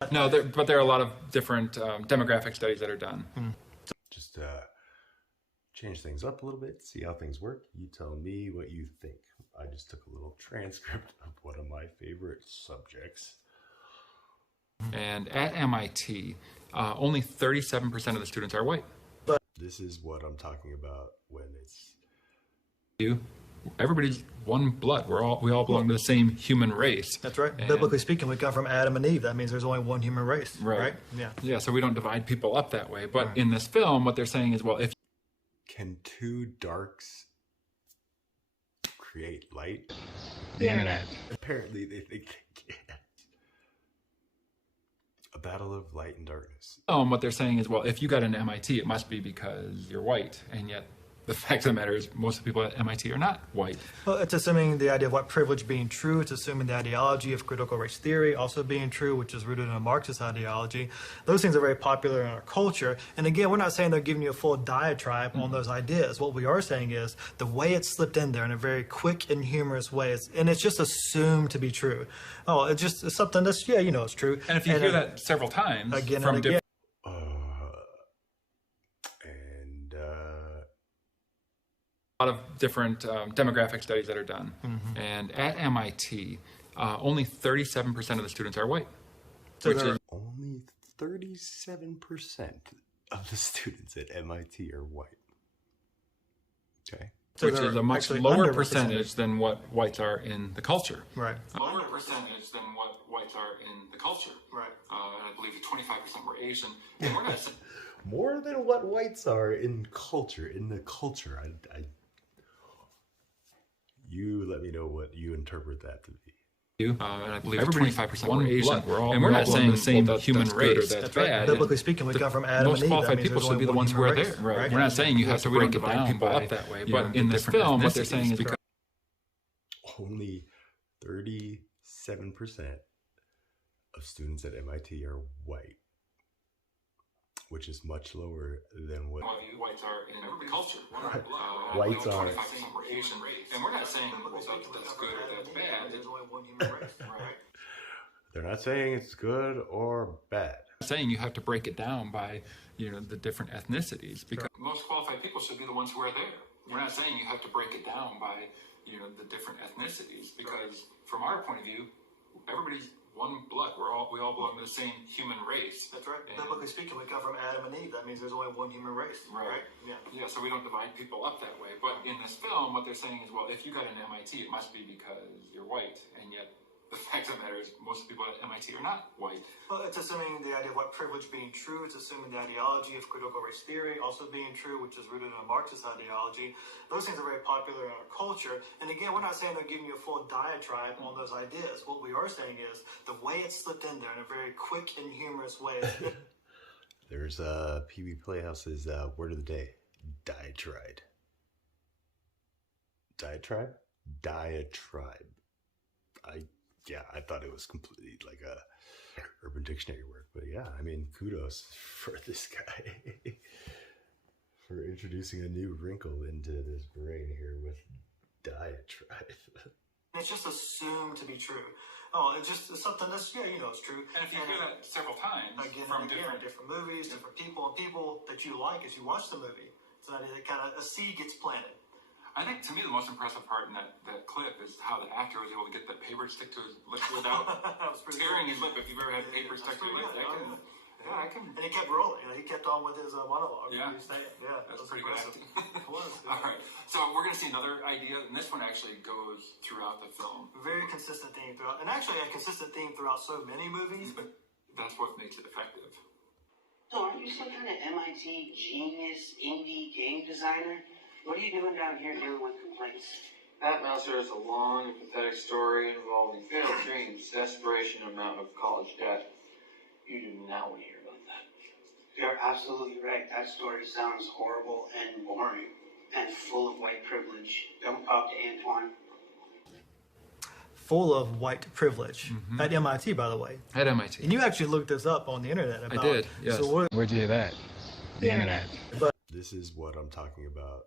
No, but there are a lot of different demographic studies that are done. Just change things up a little bit, see how things work. You tell me what you think. I just took a little transcript of one of my favorite subjects. And at MIT, only 37% of the students are white. This is what I'm talking about when it's... Everybody's one blood. We all belong to the same human race. That's right. And biblically speaking, we come from Adam and Eve. That means there's only one human race, right? Yeah, so we don't divide people up that way. But in this film, what they're saying is, well, if... Can two darks create light? The internet. Apparently they think they can. A battle of light and darkness. What they're saying is, well, if you got into MIT, it must be because you're white. And yet the fact of the matter is most of the people at MIT are not white. Well, it's assuming the idea of white privilege being true. It's assuming the ideology of critical race theory also being true, which is rooted in a Marxist ideology. Those things are very popular in our culture. And again, we're not saying they're giving you a full diatribe on those ideas. What we are saying is the way it's slipped in there in a very quick and humorous way, and it's just assumed to be true. Oh, it's something that's, it's true. And if you hear that several times again from and again. A lot of different demographic studies that are done. And at MIT, only 37% of the students are white. So only 37% of the students at MIT are white. Okay. So which is a much lower percentage than what whites are in the culture. Right. Lower percentage than what whites are in the culture. Right. And I believe 25% were Asian. And we're not more than what whites are in culture. In the culture, you let me know what you interpret that to be. And I believe 25% were Asian. And we're not saying the same human race. That's bad. Biblically speaking, we come from Adam and Eve. Most qualified people should be the ones who are there. Right. We're not saying you have to break it down people up that way. But in this film, what they're saying is because only 37% of students at MIT are white, which is much lower than what whites are in the culture. Whites are. Asian, and we're not saying that's good or that's bad. There's only one human race. Right. They're not saying it's good or bad. Saying you have to break it down by the different ethnicities because most qualified people should be the ones who are there. We're not saying you have to break it down by the different ethnicities because from our point of view, everybody's one blood. We all belong to the same human race. That's right. Biblically speaking, we come from Adam and Eve. That means there's only one human race. Right. Yeah, so we don't divide people up that way. But in this film, what they're saying is, well, if you got into MIT, it must be because you're white. And yet the fact of the matter is most people at MIT are not white. Well, it's assuming the idea of white privilege being true. It's assuming the ideology of critical race theory also being true, which is rooted in a Marxist ideology. Those things are very popular in our culture. And again, we're not saying they're giving you a full diatribe on those ideas. What we are saying is the way it's slipped in there in a very quick and humorous way. There's Pee-wee Playhouse's word of the day, diatribe. Diatribe? Diatribe. I thought it was completely like a Urban Dictionary word, but yeah, I mean, kudos for this guy for introducing a new wrinkle into this brain here with diatribe. It's just assumed to be true. Oh, it's just something that's, it's true. And if you hear that several times again from and again, different movies, different people, and people that you like as you watch the movie, it's an idea that kind of a seed gets planted. I think, to me, the most impressive part in that clip is how the actor was able to get the paper to stick to his lip without tearing his lip. If you've ever had paper stuck to your lip, I can. And he kept rolling. He kept on with his monologue. Yeah, that's pretty good acting. All right, so we're going to see another idea, and this one actually goes throughout the film. Very consistent theme throughout, and actually a consistent theme throughout so many movies. But that's what makes it effective. So, aren't you some kind of MIT genius indie game designer? What are you doing down here dealing with complaints? Pat Mouser is a long and pathetic story involving failed dreams, desperation, and amount of college debt. You do not want to hear about that. You're absolutely right. That story sounds horrible and boring and full of white privilege. Don't talk to Antoine. Full of white privilege. At MIT, by the way. At MIT. And you actually looked this up on the internet. I did, yes. So where'd you hear that? The internet. This is what I'm talking about